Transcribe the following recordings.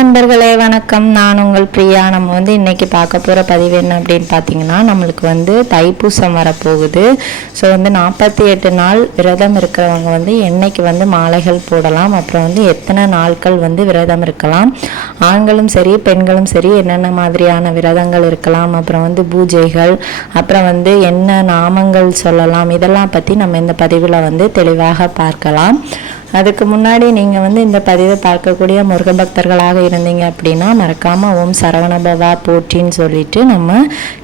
நண்பர்களே வணக்கம். நான் உங்கள் பிரியா. நம்ம வந்து இன்னைக்கு பார்க்க போகிற பதிவு என்ன அப்படின்னு பார்த்தீங்கன்னா நம்மளுக்கு வந்து தைப்பூசம் வரப்போகுது. ஸோ வந்து நாற்பத்தி எட்டு நாள் விரதம் இருக்கிறவங்க வந்து என்னைக்கு வந்து மாலைகள் போடலாம் அப்புறம் வந்து எத்தனை நாட்கள் வந்து விரதம் இருக்கலாம் ஆண்களும் சரி பெண்களும் சரி என்னென்ன மாதிரியான விரதங்கள் இருக்கலாம் அப்புறம் வந்து பூஜைகள் அப்புறம் வந்து என்ன நாமங்கள் சொல்லலாம் இதெல்லாம் பற்றி நம்ம இந்த பதிவில் வந்து தெளிவாக பார்க்கலாம். அதுக்கு முன்னாடி நீங்கள் வந்து இந்த பதிவை பார்க்கக்கூடிய முருக பக்தர்களாக இருந்தீங்க அப்படின்னா மறக்காமல் ஓம் சரவணபவா போற்றின்னு சொல்லிட்டு நம்ம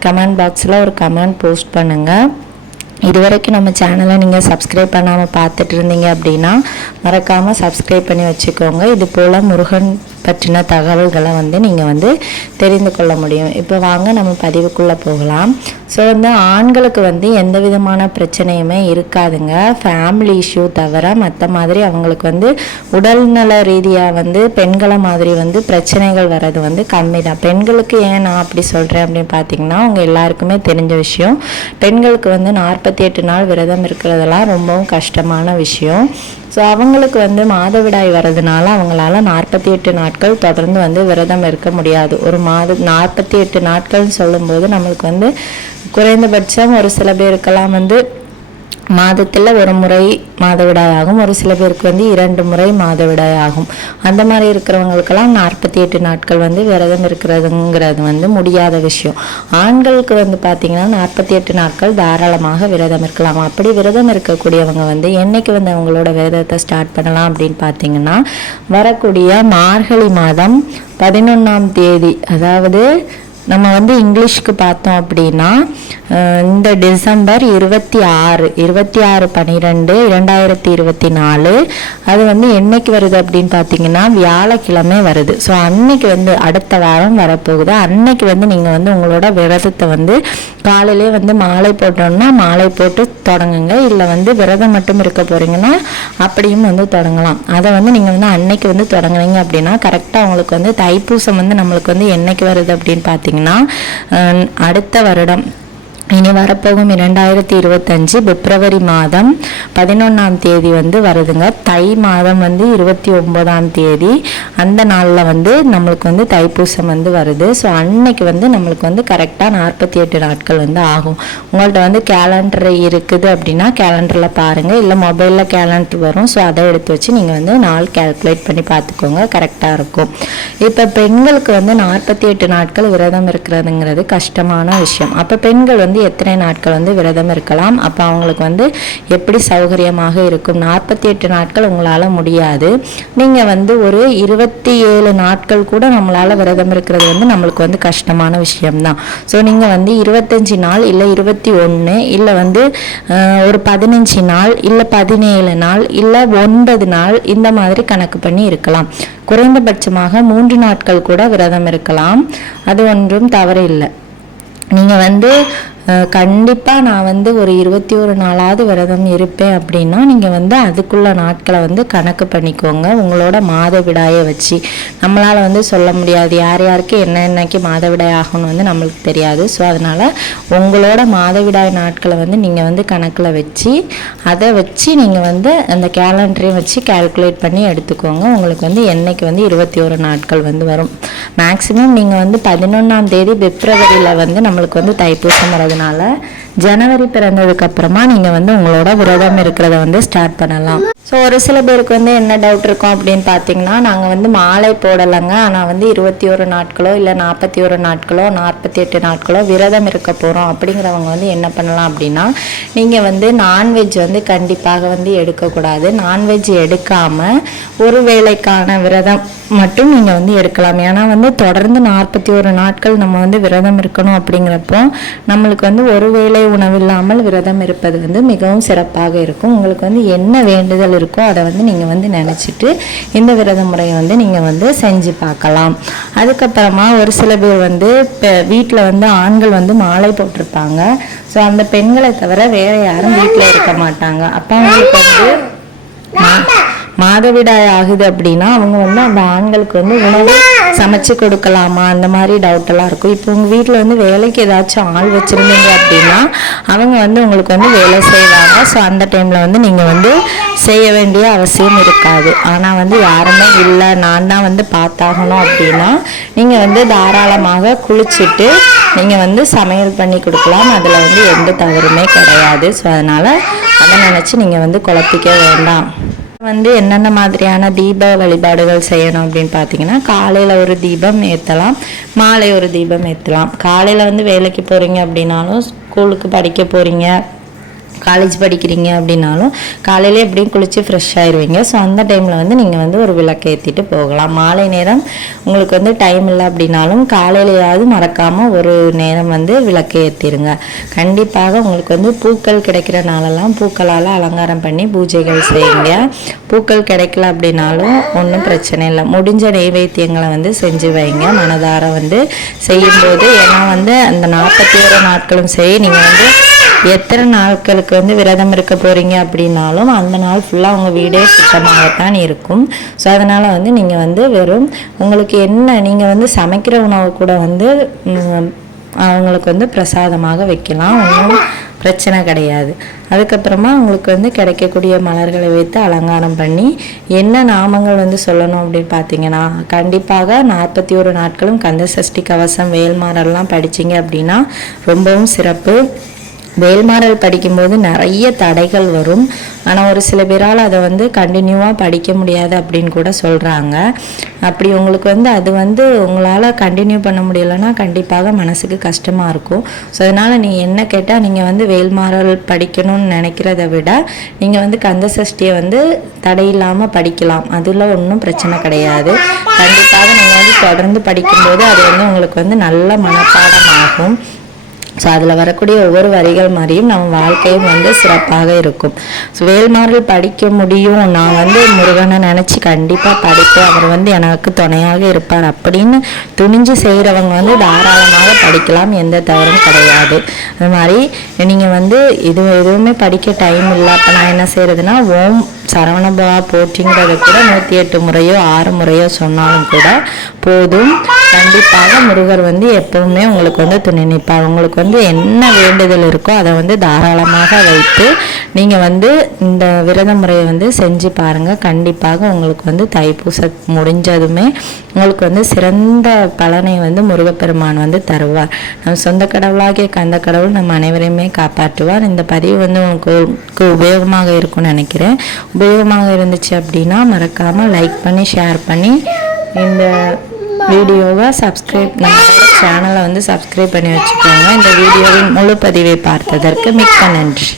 கமெண்ட் பாக்ஸில் ஒரு கமெண்ட் போஸ்ட் பண்ணுங்கள் இதுவரைக்கும் நம்ம சேனலை நீங்கள் சப்ஸ்கிரைப் பண்ணாமல் பார்த்துட்டு இருந்தீங்க அப்படின்னா மறக்காமல் சப்ஸ்கிரைப் பண்ணி வச்சுக்கோங்க. இது போல் முருகன் பற்றின தகவல்களை வந்து நீங்கள் வந்து தெரிந்து கொள்ள முடியும். இப்போ வாங்க நம்ம பதிவுக்குள்ளே போகலாம். ஸோ வந்து ஆண்களுக்கு வந்து எந்த விதமான பிரச்சனையுமே இருக்காதுங்க. ஃபேமிலி இஷ்யூ தவிர மற்ற மாதிரி அவங்களுக்கு வந்து உடல்நல ரீதியாக வந்து பெண்களை மாதிரி வந்து பிரச்சனைகள் வர்றது வந்து கம்மி தான் பெண்களுக்கு ஏன் நான் அப்படி சொல்கிறேன் அப்படின்னு பார்த்தீங்கன்னா அவங்க எல்லாருக்குமே தெரிஞ்ச விஷயம். பெண்களுக்கு வந்து நாற்பத்தி எட்டு நாள் விரதம் இருக்கிறதெல்லாம் ரொம்பவும் கஷ்டமான விஷயம். ஸோ அவங்களுக்கு வந்து மாதவிடாய் வர்றதுனால அவங்களால நாற்பத்தி எட்டு நாட்கள் தொடர்ந்து வந்து விரதம் இருக்க முடியாது. ஒரு மாத நாற்பத்தி எட்டு நாட்கள்னு சொல்லும்போது நம்மளுக்கு வந்து குறைந்தபட்சம் ஒரு சில பேருக்கெல்லாம் வந்து மாதத்தில் ஒரு முறை மாதவிடாய் ஆகும் ஒரு சில பேருக்கு வந்து இரண்டு முறை மாதவிடாய் ஆகும் அந்த மாதிரி இருக்கிறவங்களுக்கெல்லாம் நாற்பத்தி எட்டு நாட்கள் வந்து விரதம் இருக்கிறதுங்கிறது வந்து முடியாத விஷயம். ஆண்களுக்கு வந்து பார்த்திங்கன்னா நாற்பத்தி எட்டு நாட்கள் தாராளமாக விரதம் இருக்கலாம். அப்படி விரதம் இருக்கக்கூடியவங்க வந்து என்னைக்கு வந்து அவங்களோட விரதத்தை ஸ்டார்ட் பண்ணலாம் அப்படின்னு பார்த்தீங்கன்னா வரக்கூடிய மார்கழி மாதம் பதினொன்றாம் தேதி அதாவது நம்ம வந்து இங்கிலீஷ்க்கு பார்த்தோம் அப்படின்னா இந்த டிசம்பர் இருபத்தி ஆறு இருபத்தி ஆறு பன்னிரெண்டு இரண்டாயிரத்தி இருபத்தி நாலு அது வந்து என்னைக்கு வருது அப்படின்னு பார்த்தீங்கன்னா வியாழக்கிழமை வருது. ஸோ அன்னைக்கு வந்து அடுத்த வாரம் வரப்போகுது. அன்னைக்கு வந்து நீங்கள் வந்து உங்களோட விரதத்தை வந்து காலையிலே வந்து மாலை போட்டோம்னா மாலை போட்டு தொடங்குங்க. இல்லை வந்து விரதம் மட்டும் இருக்க போறீங்கன்னா அப்படியும் வந்து தொடங்கலாம். அதை வந்து நீங்கள் வந்து அன்னைக்கு வந்து தொடங்குனீங்க அப்படின்னா கரெக்டாக உங்களுக்கு வந்து தைப்பூசம் வந்து நம்மளுக்கு வந்து என்னைக்கு வருது அப்படின்னு பார்த்தீங்கன்னா பார்த்திங்கன்னா அடுத்த வருடம் இனி வரப்போகும் இரண்டாயிரத்தி இருபத்தஞ்சு பிப்ரவரி மாதம் பதினொன்றாம் தேதி வந்து வருதுங்க. தை மாதம் வந்து இருபத்தி ஒம்போதாம் தேதி. அந்த நாளில் வந்து நம்மளுக்கு வந்து தைப்பூசம் வந்து வருது. ஸோ அன்னைக்கு வந்து நம்மளுக்கு வந்து கரெக்டாக நாற்பத்தி எட்டு நாட்கள் வந்து ஆகும். உங்கள்கிட்ட வந்து கேலண்டர் இருக்குது அப்படின்னா கேலண்டரில் பாருங்கள் இல்லை மொபைலில் கேலண்டர் வரும். ஸோ அதை எடுத்து வச்சு நீங்கள் வந்து நாள் கேல்குலேட் பண்ணி பார்த்துக்கோங்க. கரெக்டாக இருக்கும். இப்போ பெண்களுக்கு வந்து நாற்பத்தி எட்டு நாட்கள் விரதம் இருக்கிறதுங்கிறது கஷ்டமான விஷயம். அப்போ பெண்கள் வந்து எத்தனை நாட்கள் வந்து விரதம் இருக்கலாம். அப்போ அவங்களுக்கு வந்து எப்படி சௌகரியமாக இருக்கும்? நாற்பத்தி எட்டு நாட்கள் உங்களால் முடியாது. நீங்கள் வந்து ஒரு இருபத்தி ஏழு நாட்கள் கூட நம்மளால் விரதம் இருக்கிறது வந்து நம்மளுக்கு வந்து கஷ்டமான விஷயம்தான். ஸோ நீங்கள் வந்து இருபத்தஞ்சி நாள் இல்லை இருபத்தி ஒன்று இல்லை வந்து ஒரு பதினஞ்சு நாள் இல்லை பதினேழு நாள் இல்லை ஒன்பது நாள் இந்த மாதிரி கணக்கு பண்ணி இருக்கலாம். குறைந்தபட்சமாக மூன்று நாட்கள் கூட விரதம் இருக்கலாம். அது ஒன்றும் தவறு இல்லை நீங்கள் வந்து கண்டிப்பாக நான் வந்து ஒரு இருபத்தி ஒரு நாளாவது விரதம் இருப்பேன் அப்படின்னா நீங்கள் வந்து அதுக்குள்ள நாட்களை வந்து கணக்கு பண்ணிக்கோங்க. உங்களோட மாதவிடாயை வச்சு. நம்மளால் வந்து சொல்ல முடியாது. யார் யாருக்கு என்னென்னக்கு மாதவிடாய் ஆகும்னு வந்து நம்மளுக்கு தெரியாது. ஸோ அதனால் உங்களோட மாதவிடாய் நாட்களை வந்து நீங்கள் வந்து கணக்கில் வச்சு அதை வச்சு நீங்கள் வந்து அந்த கேலண்டரையும் வச்சு கால்குலேட் பண்ணி எடுத்துக்கோங்க. உங்களுக்கு வந்து என்னைக்கு வந்து இருபத்தி ஒரு நாட்கள் வந்து வரும். மேக்ஸிமம் நீங்கள் வந்து பதினொன்றாம் தேதி பிப்ரவரியில் வந்து நம்மளுக்கு வந்து தைப்பூசம் வரதுனால ஜனவரி பிறந்ததுக்கு அப்புறமா நீங்கள் வந்து உங்களோட விரதம் இருக்கிறத வந்து ஸ்டார்ட் பண்ணலாம். ஸோ ஒரு சில பேருக்கு வந்து என்ன டவுட் இருக்கும் அப்படின்னு பார்த்தீங்கன்னா நாங்கள் வந்து மாலை போடலைங்க. ஆனால் வந்து இருபத்தி ஒரு நாட்களோ இல்லை நாற்பத்தி ஒரு நாட்களோ நாற்பத்தி எட்டு நாட்களோ விரதம் இருக்க போகிறோம் அப்படிங்கிறவங்க வந்து என்ன பண்ணலாம் அப்படின்னா நீங்கள் வந்து நான்வெஜ் வந்து கண்டிப்பாக வந்து எடுக்கக்கூடாது. நான்வெஜ் எடுக்காமல் ஒரு வேலைக்கான விரதம் மட்டும் நீங்கள் வந்து எடுக்கலாம். ஏன்னா வந்து தொடர்ந்து நாற்பத்தி ஒரு நாட்கள் நம்ம வந்து விரதம் இருக்கணும் அப்படிங்கிறப்போ நம்மளுக்கு வந்து ஒரு வேளை உணவில்லாமல் விரதம் இருப்பது வந்து மிகவும் சிறப்பாக இருக்கும். உங்களுக்கு வந்து என்ன வேண்டுதல் இருக்கோ அதை வந்து நீங்கள் வந்து நினச்சிட்டு இந்த விரத முறையை வந்து நீங்கள் வந்து செஞ்சு பார்க்கலாம். அதுக்கப்புறமா ஒரு சில பேர் வந்து இப்போ வீட்டில் வந்து ஆண்கள் வந்து மாலை போட்டிருப்பாங்க. ஸோ அந்த பெண்களை தவிர வேற யாரும் வீட்டில் இருக்க மாட்டாங்க. அப்போ அவங்களுக்கு வந்து மா- மாதவிடாய் ஆகுது அப்படின்னா அவங்க வந்து அந்த ஆண்களுக்கு வந்து உணவு சமைச்சு கொடுக்கலாமா? அந்த மாதிரி டவுட்டெல்லாம் இருக்கும். இப்போ உங்கள் வீட்டில் வந்து வேலைக்கு ஏதாச்சும் ஆள் வச்சுருந்தீங்க அப்படின்னா அவங்க வந்து உங்களுக்கு வந்து வேலை செய்வாங்க. ஸோ அந்த டைமில் வந்து நீங்கள் வந்து செய்ய வேண்டிய அவசியம் இருக்காது. ஆனால் வந்து யாருமே இல்லை நான் தான் வந்து பார்த்தாகணும் அப்படின்னா நீங்கள் வந்து தாராளமாக குளிச்சுட்டு நீங்கள் வந்து சமையல் பண்ணி கொடுக்கலாம். அதில் வந்து எந்த தவறுமே கிடையாது. ஸோ அதனால் அதை நினச்சி நீங்கள் வந்து குழப்பிக்க வேண்டாம். வந்து என்னென்ன மாதிரியான தீப வழிபாடுகள் செய்யணும் அப்படின்னு பார்த்தீங்கன்னா காலையில் ஒரு தீபம் ஏற்றலாம் மாலை ஒரு தீபம் ஏற்றலாம் காலையில் வந்து வேலைக்கு போகிறீங்க அப்படின்னாலும் ஸ்கூலுக்கு படிக்க போகிறீங்க காலேஜ் படிக்கிறீங்க அப்படின்னாலும் காலையிலே எப்படியும் குளித்து ஃப்ரெஷ் ஆயிடுவீங்க ஸோ அந்த டைமில் வந்து நீங்கள் வந்து ஒரு விளக்கு ஏற்றிட்டு போகலாம். மாலை நேரம் உங்களுக்கு வந்து டைம் இல்லை அப்படின்னாலும் காலையிலையாவது மறக்காமல் ஒரு நேரம் வந்து விளக்கு ஏற்றிடுங்க கண்டிப்பாக உங்களுக்கு வந்து பூக்கள் கிடைக்கிற நாளெல்லாம் பூக்களால் அலங்காரம் பண்ணி பூஜைகள் செய்யுங்க. பூக்கள் கிடைக்கல அப்படின்னாலும் ஒன்றும் பிரச்சனை இல்லை. முடிஞ்ச நைவேத்தியங்களை வந்து செஞ்சு வைங்க. மனதார வந்து செய்யும்போது ஏன்னா வந்து அந்த நாற்பத்தி ஒரு நாட்களும் சரி நீங்கள் வந்து எத்தனை நாட்களுக்கு வந்து விரதம் இருக்க போகிறீங்க அப்படின்னாலும் அந்த நாள் ஃபுல்லாக அவங்க வீடே சுத்தமாகத்தான் இருக்கும். ஸோ அதனால் வந்து நீங்கள் வந்து வெறும் உங்களுக்கு என்ன நீங்கள் வந்து சமைக்கிற உணவு கூட வந்து அவங்களுக்கு வந்து பிரசாதமாக வைக்கலாம். ஒன்றும் பிரச்சனை கிடையாது. அதுக்கப்புறமா அவங்களுக்கு வந்து கிடைக்கக்கூடிய மலர்களை வைத்து அலங்காரம் பண்ணி என்ன நாமங்கள் வந்து சொல்லணும் அப்படின்னு பார்த்தீங்கன்னா கண்டிப்பாக நாற்பத்தி ஒரு நாட்களும் கந்த சஷ்டி கவசம் வேல்மாரெல்லாம் படிச்சீங்க அப்படின்னா ரொம்பவும் சிறப்பு. வேல்மாறல் படிக்கும்போது நிறைய தடைகள் வரும். ஆனால் ஒரு சில பேரால் அதை வந்து கண்டினியூவாக படிக்க முடியாது அப்படின்னு கூட சொல்கிறாங்க அப்படி உங்களுக்கு வந்து அது வந்து உங்களால் கண்டினியூ பண்ண முடியலைன்னா கண்டிப்பாக மனசுக்கு கஷ்டமாக இருக்கும். ஸோ அதனால் நீங்கள் என்ன கேட்டால் நீங்கள் வந்து வேல்மாறல் படிக்கணும்னு நினைக்கிறத விட நீங்கள் வந்து கந்த சஷ்டியை வந்து தடையில்லாமல் படிக்கலாம். அதில் ஒன்றும் பிரச்சனை கிடையாது. கண்டிப்பாக நீங்கள் வந்து தொடர்ந்து படிக்கும்போது அது வந்து உங்களுக்கு வந்து நல்ல மனப்பாடம் ஆகும் ஸோ அதில் வரக்கூடிய ஒவ்வொரு வரிகள் மாதிரியும் நம்ம வாழ்க்கையும் வந்து சிறப்பாக இருக்கும். ஸோ வேல்மாறல் படிக்க முடியும். நான் வந்து முருகனை நினச்சி கண்டிப்பாக படிப்பேன். அவர் வந்து எனக்கு துணையாக இருப்பார் அப்படின்னு துணிஞ்சு செய்கிறவங்க வந்து தாராளமாக படிக்கலாம். எந்த தவறும் கிடையாது. அது மாதிரி நீங்கள் வந்து இது எதுவுமே படிக்க டைம் இல்லை. அப்போ நான் என்ன செய்கிறதுனா ஓம் சரவணபவா போற்றிங்கிறத கூட நூற்றி எட்டு முறையோ ஆறு முறையோ சொன்னாலும் கூட போதும். கண்டிப்பாக முருகர் வந்து எப்பவுமே உங்களுக்கு வந்து துணை நிற்பார். உங்களுக்கு வந்து என்ன வேண்டுதல் இருக்கோ அதை வந்து தாராளமாக வைத்து நீங்கள் வந்து இந்த விரத முறையை வந்து செஞ்சு பாருங்கள் கண்டிப்பாக உங்களுக்கு வந்து தைப்பூச முடிஞ்சதுமே உங்களுக்கு வந்து சிறந்த பலனை வந்து முருகப்பெருமான் வந்து தருவார். நம் சொந்த கடவுளாகிய கந்த கடவுள் நம் அனைவரையுமே காப்பாற்றுவார். இந்த பதிவு வந்து உங்களுக்கு உபயோகமாக இருக்கும்னு நினைக்கிறேன். உபயோகமாக இருந்துச்சு அப்படின்னா மறக்காமல் லைக் பண்ணி ஷேர் பண்ணி இந்த வீடியோவை சப்ஸ்கிரைப் நம்மளோட சேனலை வந்து சப்ஸ்கிரைப் பண்ணி வச்சுக்கோங்க. இந்த வீடியோவின் முழு பதிவை பார்த்ததற்கு மிக்க நன்றி.